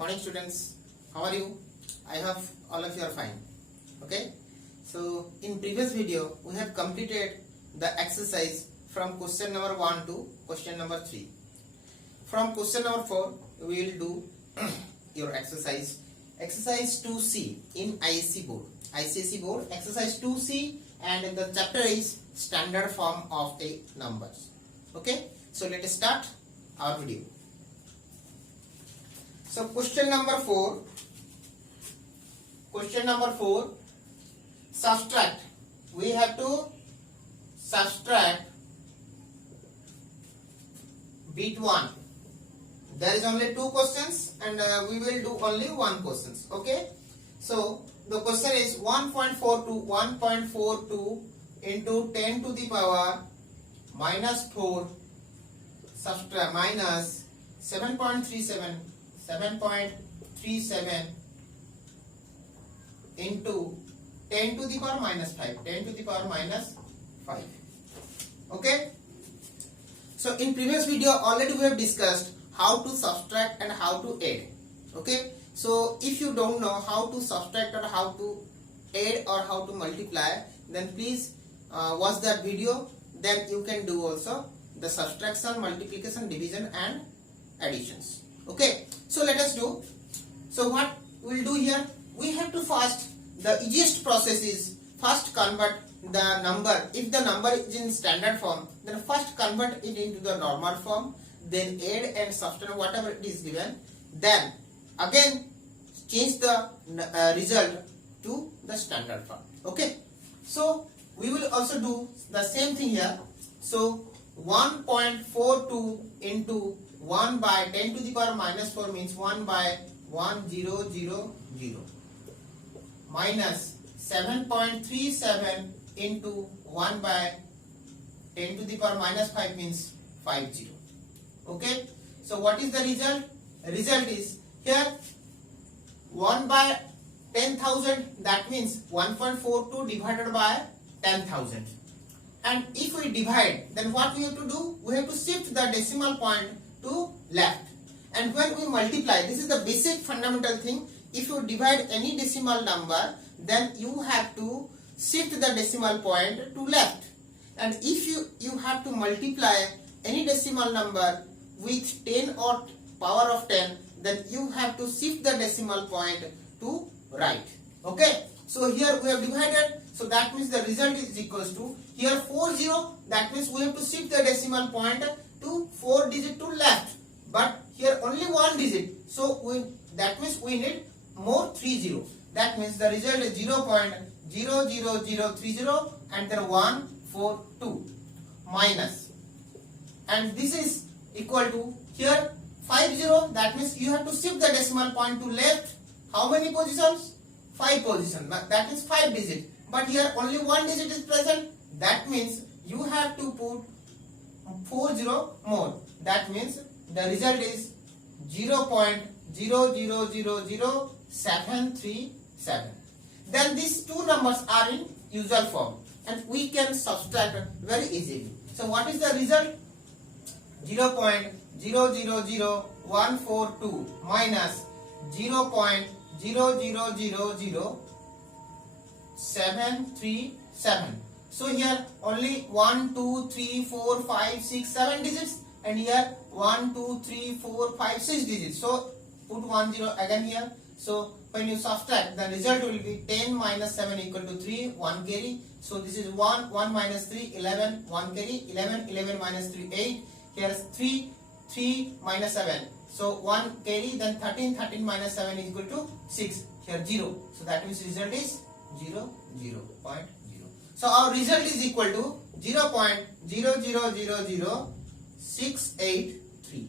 Morning students, how are you? I hope all of you are fine. Okay, so in previous video we have completed the exercise from question number 1 to question number 3. From question number 4 we will do your exercise 2C in ISC board, ICSE board, exercise 2C, and the chapter is standard form of a numbers. Okay, so let us start our video. So question number 4, subtract. We have to subtract bit 1. There is only 2 questions and we will do only 1 questions. Okay, so the question is 1.42 into 10 to the power minus 4 subtract minus 7.37 into 10 to the power minus 5, 10 to the power minus 5. Okay, so in previous video already we have discussed how to subtract and how to add. Okay, so if you don't know how to subtract or how to add or how to multiply, then please watch that video. Then you can do also the subtraction, multiplication, division and additions. Okay, so let us do. So what we will do here, we have to first, the easiest process is first convert the number. If the number is in standard form, then first convert it into the normal form, then add and subtract whatever it is given, then again change the result to the standard form. Okay, so we will also do the same thing here. So 1.42 into 1 by 10 to the power minus 4 means 1 by 1000 minus 7.37 into 1 by 10 to the power minus 5 means 50. Okay, so what is the result? Result is here 1 by 10,000, that means 1.42 divided by 10,000. And if we divide, then what we have to do? We have to shift the decimal point to left. And when we multiply, this is the basic fundamental thing. If you divide any decimal number, then you have to shift the decimal point to left. And if you have to multiply any decimal number with 10 or power of 10, then you have to shift the decimal point to right. Okay, so here we have divided, so that means the result is equals to here 40, that means we have to shift the decimal point to 4 digit to left, but here only 1 digit, so that means we need more 30. That means the result is 0.00030 and then 142 minus, and this is equal to here 50, that means you have to shift the decimal point to left. How many positions? 5 positions, that is 5 digits, but here only 1 digit is present, that means you have to put 40 more, that means the result is 0.0000737. Then these two numbers are in usual form and we can subtract very easily. So what is the result? 0.000142 minus 0.0000737. So here only 1, 2, 3, 4, 5, 6, 7 digits, and here 1, 2, 3, 4, 5, 6 digits. So put 10 again here. So when you subtract, the result will be 10 minus 7 equal to 3, 1 carry. So this is 1 minus 3, 11, 1 carry, 11 minus 3, 8. Here is 3 minus 7. So 1 carry, then 13 minus 7 is equal to 6. Here 0. So that means result is 0. So our result is equal to 0.0000683,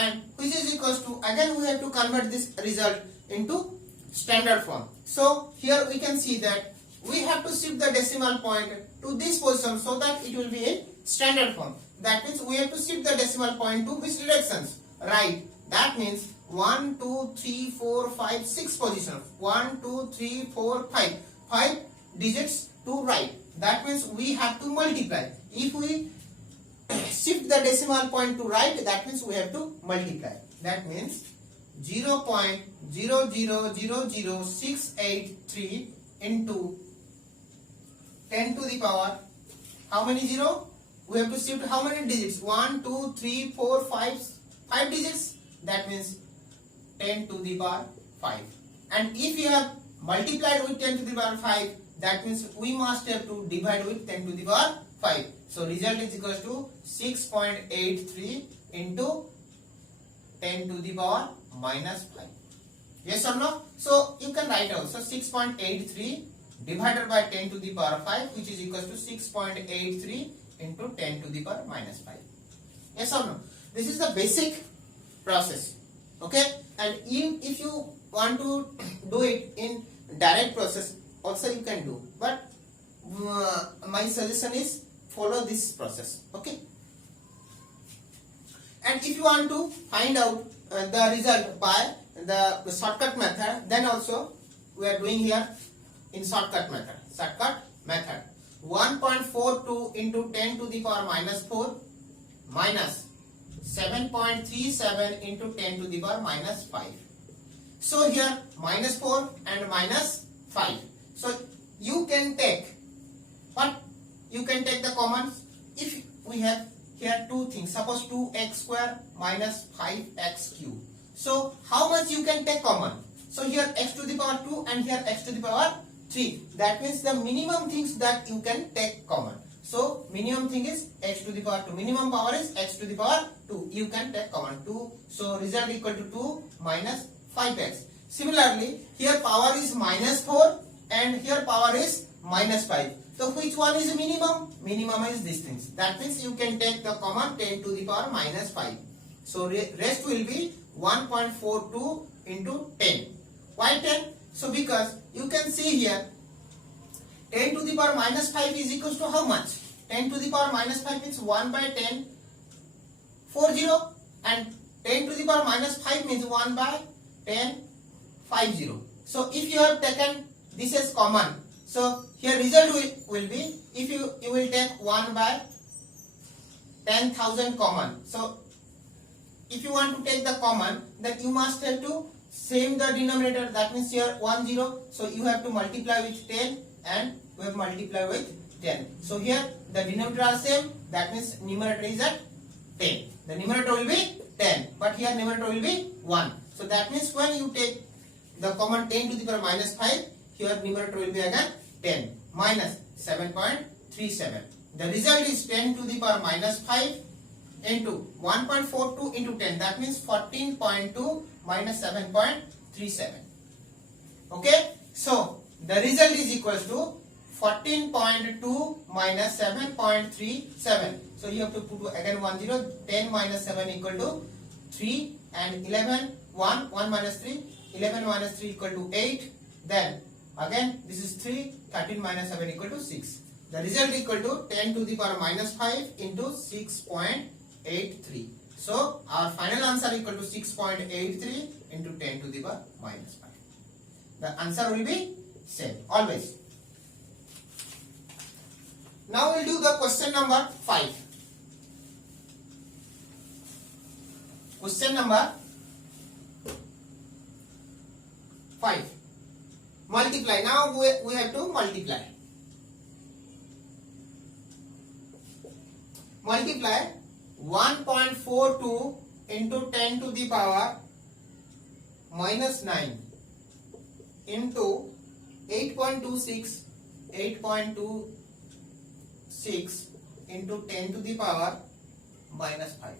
and which is equals to, again we have to convert this result into standard form. So here we can see that we have to shift the decimal point to this position so that it will be in standard form. That means we have to shift the decimal point to which directions? Right. That means 1, 2, 3, 4, 5, 6 positions. 1, 2, 3, 4, 5. 5 digits to right. That means we have to multiply. If we shift the decimal point to right, that means we have to multiply. That means 0.0000683 into 10 to the power, how many zero? We have to shift how many digits? 1, 2, 3, 4, 5 digits. That means 10 to the power 5. And if you have multiplied with 10 to the power 5, that means we must have to divide with 10 to the power 5. So result is equals to 6.83 into 10 to the power minus 5. Yes or no? So you can write also 6.83 divided by 10 to the power 5, which is equals to 6.83 into 10 to the power minus 5. Yes or no? This is the basic process. Okay? And if you want to do it in direct process, also you can do. But my suggestion is follow this process. Okay? And if you want to find out the result by the shortcut method, then also we are doing here in shortcut method. 1.42 into 10 to the power minus 4 minus 7.37 into 10 to the power minus 5. So here minus 4 and minus 5. So you can take what? You can take the commons. If we have here two things, suppose 2x square minus 5x cube. So how much you can take common? So here x to the power 2 and here x to the power 3. That means the minimum things that you can take common. So minimum thing is x to the power 2. Minimum power is x to the power 2. You can take common 2. So result equal to 2 minus 5x. Similarly, here power is minus 4 and here power is minus 5. So which one is minimum? Minimum is these things. That means you can take the common 10 to the power minus 5. So rest will be 1.42 into 10. Why 10? So because you can see here 10 to the power minus 5 is equals to how much? 10 to the power minus 5 means 1 by 10 40, and 10 to the power minus 5 means 1 by 10 50. So if you have taken this as common, so here result will be, if you will take 1 by 10,000 common. So if you want to take the common, then you must have to same the denominator. That means here 1 0. So you have to multiply with 10 and we have multiply with 10. So here the denominator are same. That means numerator is at 10. The numerator will be 10, but here numerator will be 1. So that means when you take the common 10 to the power minus 5, here numerator will be again 10 minus 7.37. The result is 10 to the power minus 5 into 1.42 into 10. That means 14.2 minus 7.37. Okay? So the result is equals to 14.2 minus 7.37. So you have to put again 1 0. 10 minus 7 equal to 3 and 11 1 minus 3. 11 minus 3 equal to 8. Then again this is 3. 13 minus 7 equal to 6. The result equal to 10 to the power minus 5 into 6.83. So our final answer equal to 6.83 into 10 to the power minus 5. The answer will be same always. Now we'll do the question number 5. Question number 5. Multiply. Now we have to multiply. Multiply 1.42 into 10 to the power minus 9 into 8.26 into 10 to the power minus 5.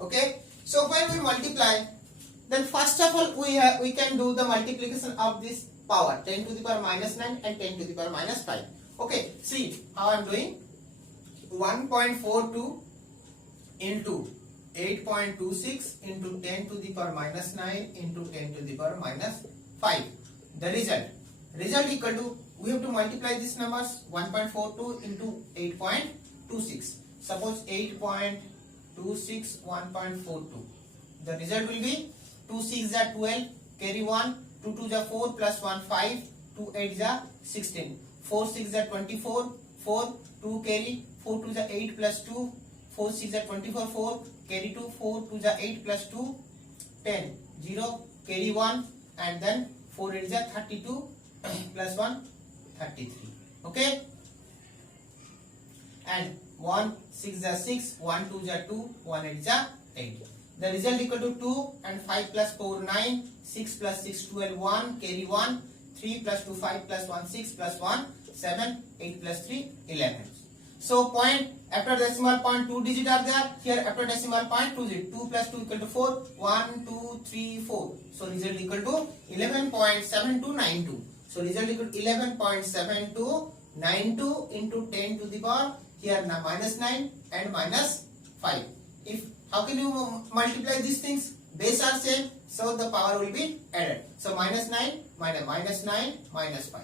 Okay, so when we multiply, then first of all we can do the multiplication of this power 10 to the power minus 9 and 10 to the power minus 5. Okay, see how I am doing. 1.42 into 8.26 into 10 to the power minus 9 into 10 to the power minus 5. The result equal to, we have to multiply these numbers. 1.42 into 8.26. Suppose 8.26 1.42. The result will be 2 6 are 12, carry 1, 2 2 are 4 plus 1 5, 2 8 are 16, 4 6 are 24, 4 2 carry, 4 2 are 8 plus 2, 4 6 are 24, 4 carry 2, 4 2 ja 8 plus 2 10, 0 carry 1 and then 4 8 ja 32 plus 1 33. Okay, and 1 6 ja 6, 1 2 ja 2, 1 8 ja 8. The result equal to 2 and 5 plus 4 9, 6 plus 6 12 1 carry 1, 3 plus 2 5 plus 1 6 plus 1 7, 8 plus 3 11. So point after decimal point 2 digit are there. Here after decimal point 2 digit. 2 plus 2 equal to 4. 1 2 3 4. So result equal to 11.7292. So result equal to 11.7292 into 10 to the power here now minus 9 and minus 5. If how can you multiply these things? Base are same, so the power will be added. So minus 9 minus 9 minus 5.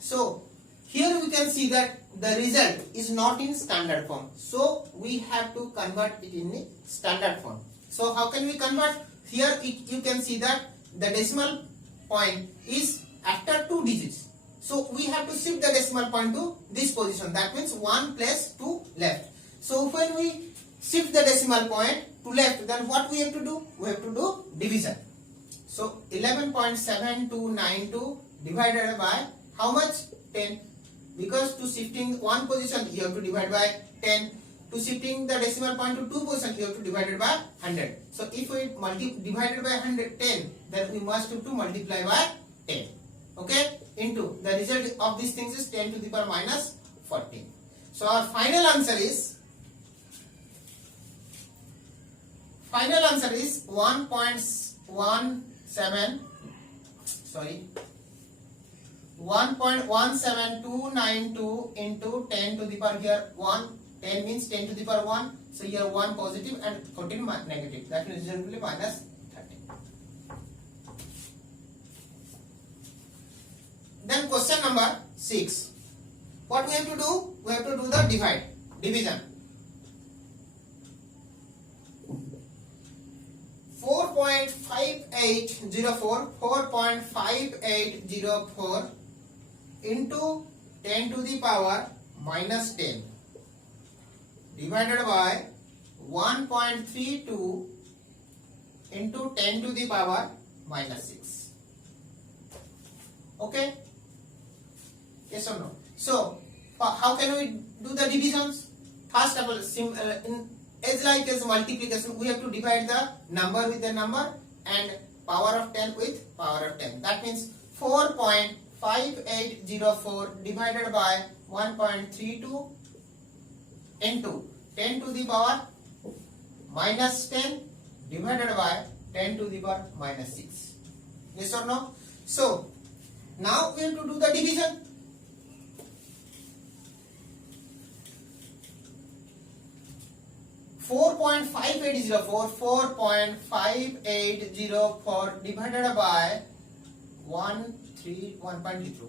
So here we can see that the result is not in standard form. So we have to convert it in the standard form. So how can we convert? Here you can see that the decimal point is after 2 digits. So we have to shift the decimal point to this position. That means 1 place to left. So when we shift the decimal point to left, then what we have to do? We have to do division. So 11.7292 divided by how much? 10. Because to shifting one position you have to divide by 10. To shifting the decimal point to 2 position you have to divide it by 100. So if we divided by 110, then we must have to multiply by 10. Okay? Into the result of these things is 10 to the power minus 14. So our final answer is 1.17 sorry 1.17292 into 10 to the power here 1. 10 means 10 to the power 1. So here 1 positive and 14 negative. That means result will be minus 13. Then question number 6. What we have to do? We have to do the division. 4.5804 into 10 to the power minus 10 divided by 1.32 into 10 to the power minus 6. Okay? Yes or no? So how can we do the divisions? First of all, as like as multiplication, we have to divide the number with the number and power of 10 with power of 10. That means 4.5804 divided by 1.32 into 10 to the power minus 10 divided by 10 to the power minus 6. Yes or no? So now we have to do the division. 4.5804 divided by 1.32.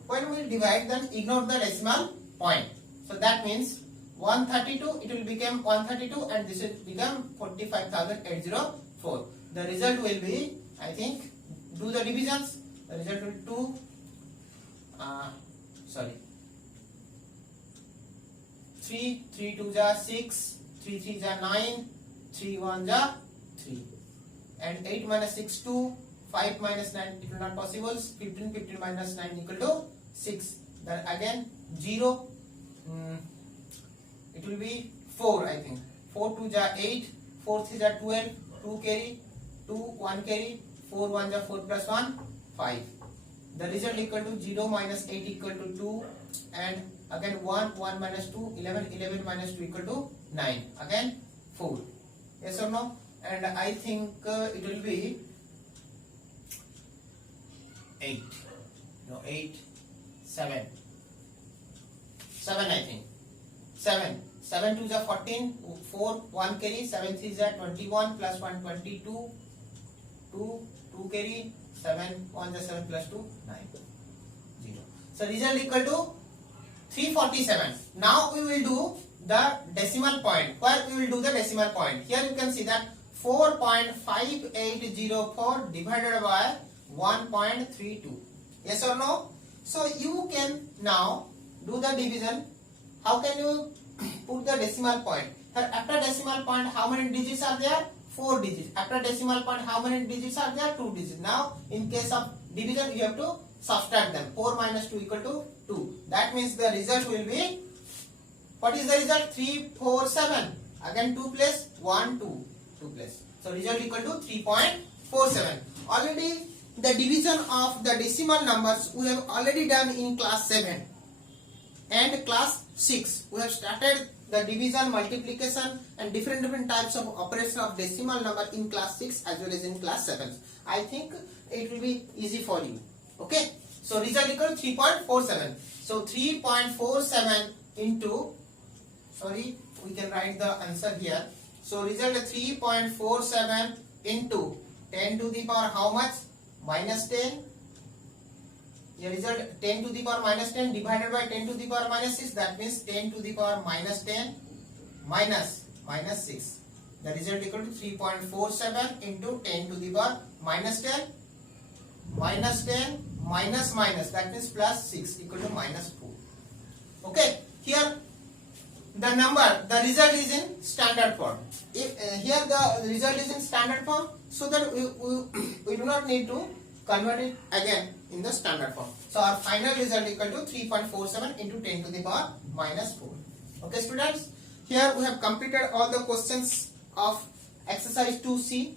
When we divide, then ignore the decimal point. So that means 132, it will become 132 and this will become 45,804. The result will be, I think, do the divisions. The result will be 3 2 ja 6, 3 3 ja 9, 3 1 ja 3, and 8 minus 6 2, 5 minus 9 it will not possible. 15 minus 9 equal to 6. Then again 0. It will be 4, I think. 4 2 ja 8, 4 3 ja 12, 2 carry, 2 1 carry, 4 1 ja 4 plus 1 5. The result equal to 0 minus 8 equal to 2, and again 1 minus 2, 11 minus 2 equal to 9. Again 4. Yes or no? And I think it will be 8. No, 8, 7. 7 I think. 7 2 is 14, 4 1 carry, 7 3 is 21 plus 1 22, 2 carry, 7 1 is 7 plus 2 9 0. So result equal to 347. Now we will do the decimal point. Where we will do the decimal point? Here you can see that 4.5804 divided by 1.32. Yes or no? So you can now do the division. How can you put the decimal point? After decimal point, how many digits are there? 4 digits. After decimal point, how many digits are there? 2 digits. Now, in case of division, you have to subtract them. 4 minus 2 equal to 2. That means the result will be, what is the result? 3, 4, 7. Again 2 place, 1, 2. 2 place. So, result equal to 3.47. Already, the division of the decimal numbers we have already done in class 7 and class 6. We have started the division, multiplication and different types of operation of decimal number in class 6 as well as in class 7. I think it will be easy for you. Okay. So result equal 3.47. So 3.47 into, sorry, we can write the answer here. So result 3.47 into 10 to the power how much? Minus 10. Your result 10 to the power minus 10 divided by 10 to the power minus 6. That means 10 to the power minus 10 minus 6. The result equal to 3.47 into 10 to the power minus 10 minus 10 minus minus. That means plus 6 equal to minus 4. Okay. Here the number, the result is in standard form. If here the result is in standard form, so that we do not need to convert it again in the standard form. So our final result equal to 3.47 into 10 to the power minus 4. Okay students, here we have completed all the questions of exercise 2C,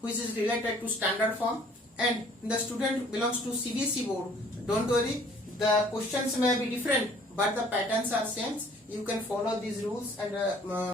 which is related to standard form, and the student belongs to CBSE board. Don't worry, the questions may be different but the patterns are same. You can follow these rules and